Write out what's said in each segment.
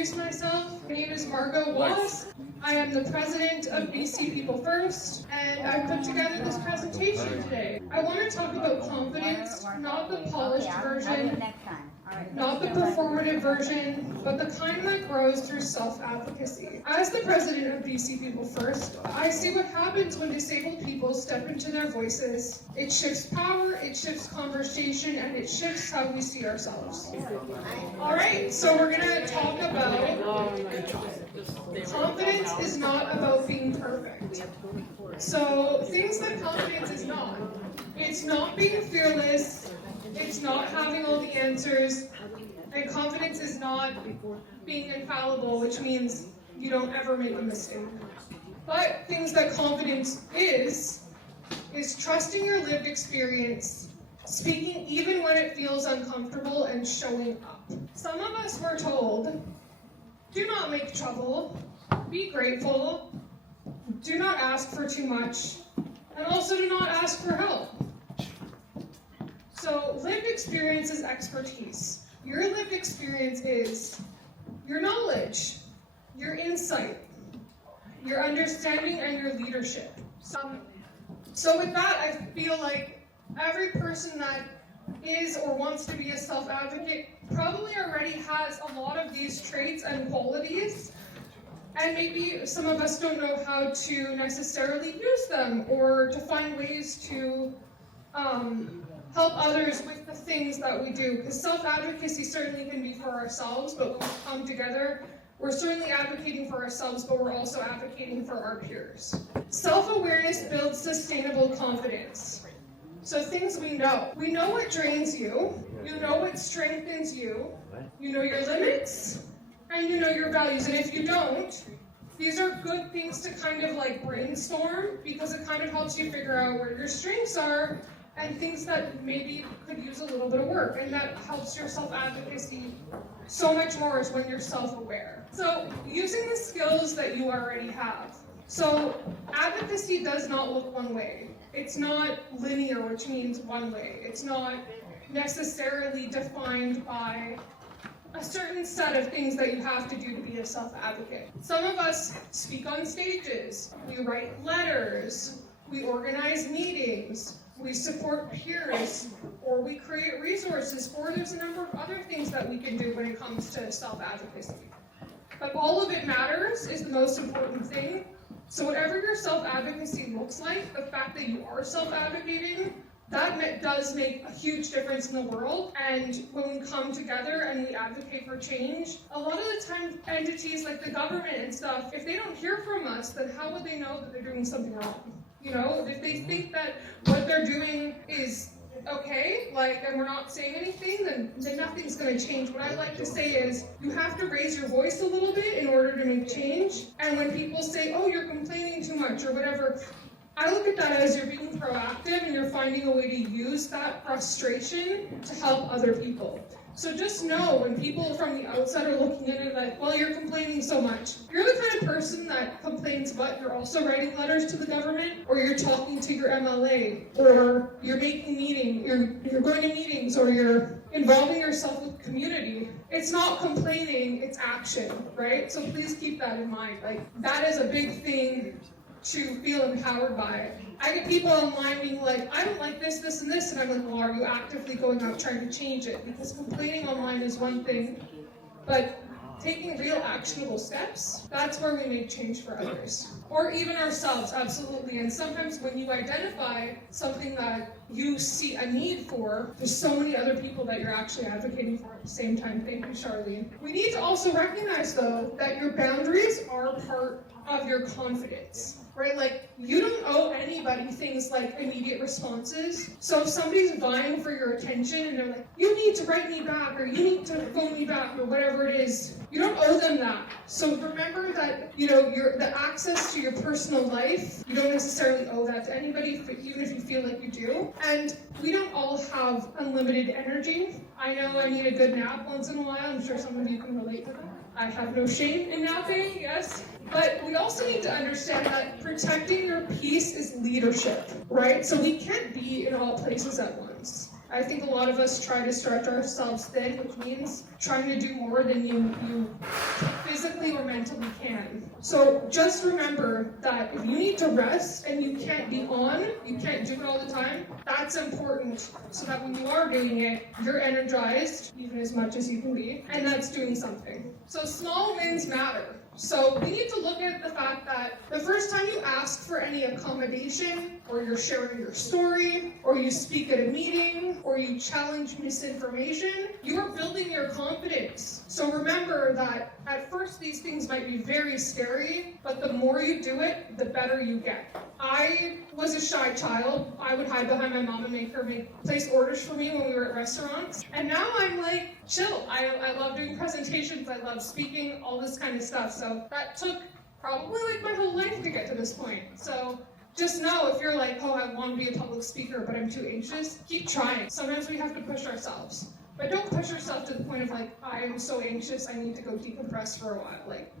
introduce myself. My name is Margot Wallace. I am the president of BC People First, and I put together this presentation today. I want to talk about confidence, not the polished version, not the performative version, but the kind that grows through self-advocacy. As the president of BC People First, I see what happens when disabled people step into their voices. It shifts power, it shifts conversation, and it shifts how we see ourselves. All right, so we're going to talk about confidence is not about being perfect. So things that confidence is not. It's not being fearless. It's not having all the answers. And confidence is not being infallible, which means you don't ever make a mistake. But things that confidence is trusting your lived experience, speaking even when it feels uncomfortable, and showing up. Some of us were told, do not make trouble, be grateful, do not ask for too much, and also do not ask for help. So lived experience is expertise. Your lived experience is your knowledge, your insight, your understanding, and your leadership. So with that, I feel like every person that is or wants to be a self-advocate probably already has a lot of these traits and qualities, and maybe some of us don't know how to necessarily use them or to find ways to help others with the things that we do. Because self-advocacy certainly can be for ourselves, but when we come together, we're certainly advocating for ourselves, but we're also advocating for our peers. Self-awareness builds sustainable confidence. So things we know. We know what drains you, you know what strengthens you, you know your limits, and you know your values. And if you don't, these are good things to kind of like brainstorm, because it kind of helps you figure out where your strengths are and things that maybe could use a little bit of work. And that helps your self-advocacy so much more is when you're self-aware. So using the skills that you already have. So advocacy does not look one way. It's not linear, which means one way. It's not necessarily defined by a certain set of things that you have to do to be a self-advocate. Some of us speak on stages, we write letters, we organize meetings, we support peers, or we create resources, or there's a number of other things that we can do when it comes to self-advocacy. But all of it matters is the most important thing. So whatever your self-advocacy looks like, the fact that you are self-advocating, that does make a huge difference in the world. And when we come together and we advocate for change, a lot of the time entities like the government and stuff, if they don't hear from us, then how would they know that they're doing something wrong? You know, if they think that what they're doing is okay, and we're not saying anything, then nothing's going to change. What I like to say is, you have to raise your voice a little bit in order to make change. And when people say, oh, you're complaining too much or whatever, I look at that as you're being proactive and you're finding a way to use that frustration to help other people. So just know when people from the outside are looking at it like, well, you're complaining so much. You're the kind of person that complains, but you're also writing letters to the government, or you're talking to your MLA, or you're making you're going to meetings, or you're involving yourself with community. It's not complaining, it's action, right? So please keep that in mind. That is a big thing to feel empowered by it. I get people online being like, I don't like this, this, and this, and I'm like, well, are you actively going out trying to change it? Because complaining online is one thing, but taking real actionable steps, that's where we make change for others. Or even ourselves, absolutely. And sometimes when you identify something that you see a need for, there's so many other people that you're actually advocating for at the same time. Thank you, Charlene. We need to also recognize, though, that your boundaries are part of your confidence. Right? You don't owe anybody things like immediate responses. So if somebody's vying for your attention and they're like, you need to write me back, or you need to phone me back, or whatever it is, you don't owe them that. So remember that, the access to your personal life, you don't necessarily owe that to anybody, even if you feel like you do. And we don't all have unlimited energy. I know I need a good nap once in a while. I'm sure some of you can relate to that. I have no shame in napping, yes. But we also need to understand that protecting your peace is leadership, right? So we can't be in all places at once. I think a lot of us try to stretch ourselves thin, which means trying to do more than you physically or mentally can. So just remember that if you need to rest and you can't be on, you can't do it all the time, that's important so that when you are doing it, you're energized, even as much as you can be, and that's doing something. So small wins matter. So we need to look at the fact that the first time you ask for any accommodation, or you're sharing your story, or you speak at a meeting, or you challenge misinformation, you are building your confidence. So remember that at first these things might be very scary, but the more you do it, the better you get. I was a shy child. I would hide behind my mom and make her place orders for me when we were at restaurants. And now I'm like, chill. I love doing presentations. I love speaking, all this kind of stuff. So that took probably like my whole life to get to this point. So just know if you're like, oh, I want to be a public speaker, but I'm too anxious, keep trying. Sometimes we have to push ourselves. But don't push yourself to the point of like, I am so anxious, I need to go decompress for a while. Like,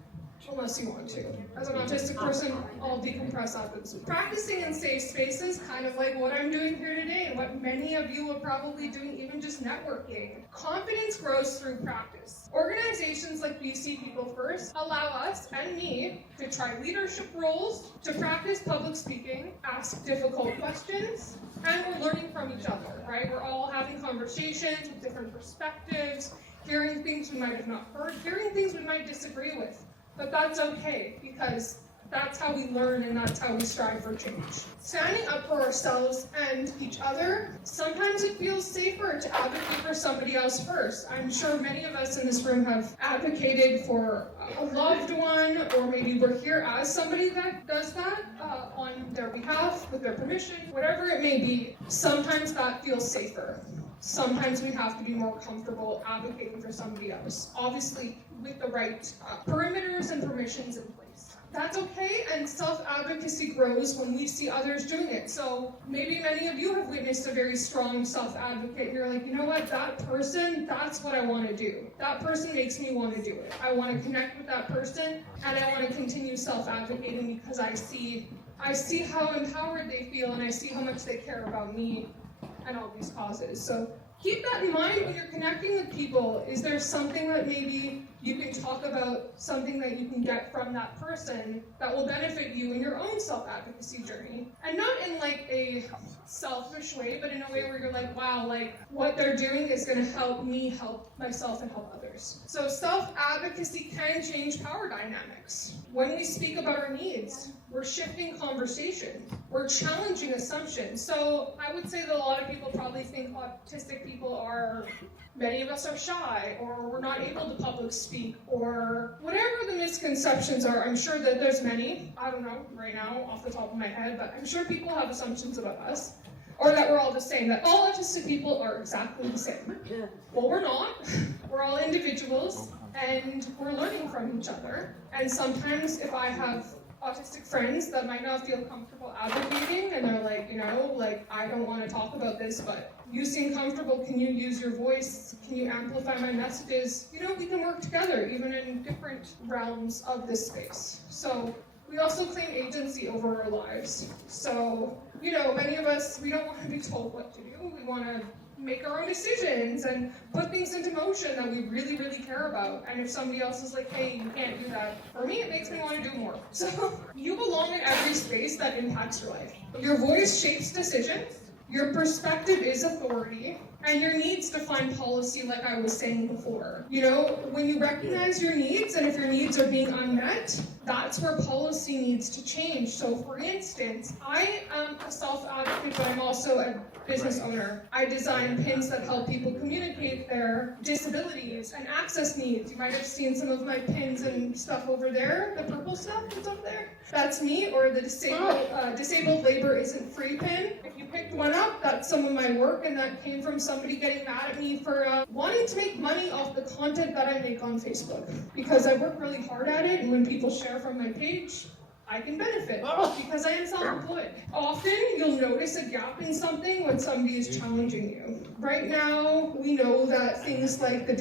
unless you want to. As an autistic person, I'll decompress afterwards. Practicing in safe spaces, kind of like what I'm doing here today, and what many of you are probably doing, even just networking. Confidence grows through practice. Organizations like BC People First allow us and me to try leadership roles, to practice public speaking, ask difficult questions, and we're learning from each other, right? We're all having conversations with different perspectives, hearing things we might have not heard, hearing things we might disagree with. But that's okay, because that's how we learn and that's how we strive for change. Standing up for ourselves and each other, sometimes it feels safer to advocate for somebody else first. I'm sure many of us in this room have advocated for a loved one, or maybe we're here as somebody that does that on their behalf, with their permission, whatever it may be. Sometimes that feels safer. Sometimes we have to be more comfortable advocating for somebody else. Obviously, with the right perimeters and permissions in place. That's okay, and self-advocacy grows when we see others doing it. So maybe many of you have witnessed a very strong self-advocate. You're like, you know what, that person, that's what I want to do. That person makes me want to do it. I want to connect with that person, and I want to continue self-advocating because I see how empowered they feel, and I see how much they care about me and all these causes. So keep that in mind when you're connecting with people. Is there something that maybe you can talk about, something that you can get from that person that will benefit you in your own self-advocacy journey? And not in like a selfish way, but in a way where you're like, wow, like what they're doing is going to help me help myself and help others. So self-advocacy can change power dynamics. When we speak about our needs, we're shifting conversation. We're challenging assumptions. So I would say that a lot of people probably think autistic people are, many of us are shy, or we're not able to public speak, or whatever the misconceptions are. I'm sure that there's many. I don't know right now off the top of my head, but I'm sure people have assumptions about us. Or that we're all the same, that all autistic people are exactly the same. Well, we're not. We're all individuals, and we're learning from each other. And sometimes if I have autistic friends that might not feel comfortable advocating, and they're like, you know, like, I don't want to talk about this, but you seem comfortable, can you use your voice? Can you amplify my messages? You know, we can work together, even in different realms of this space. So we also claim agency over our lives. So, you know, many of us, we don't want to be told what to do. We want to make our own decisions and put things into motion that we really, really care about. And if somebody else is like, hey, you can't do that, for me, it makes me want to do more. So you belong in every space that impacts your life. Your voice shapes decisions. Your perspective is authority, and your needs define policy, like I was saying before. You know, when you recognize your needs, and if your needs are being unmet, that's where policy needs to change. So for instance, I am a self-advocate, but I'm also a business owner. I design pins that help people communicate their disabilities and access needs. You might have seen some of my pins and stuff over there, the purple stuff that's over there. That's me, or the disabled labor isn't free pin. If you picked one up, that's some of my work, and that came from somebody getting mad at me for wanting to make money off the content that I make on Facebook. Because I work really hard at it, and when people share from my page, I can benefit because I am self-employed. Often you'll notice a gap in something when somebody is challenging you. Right now, we know that things like the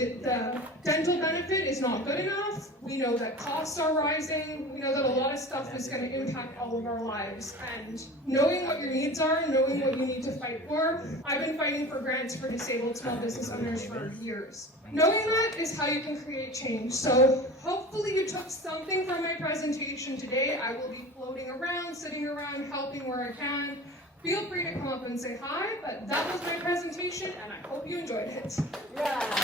dental benefit is not good enough. We know that costs are rising. We know that a lot of stuff is going to impact all of our lives. And knowing what your needs are, knowing what you need to fight for. I've been fighting for grants for disabled small business owners for years. Knowing that is how you can create change. So hopefully you took something from my presentation today. I will be floating around, sitting around, helping where I can. Feel free to come up and say hi, but that was my presentation, and I hope you enjoyed it. Yeah.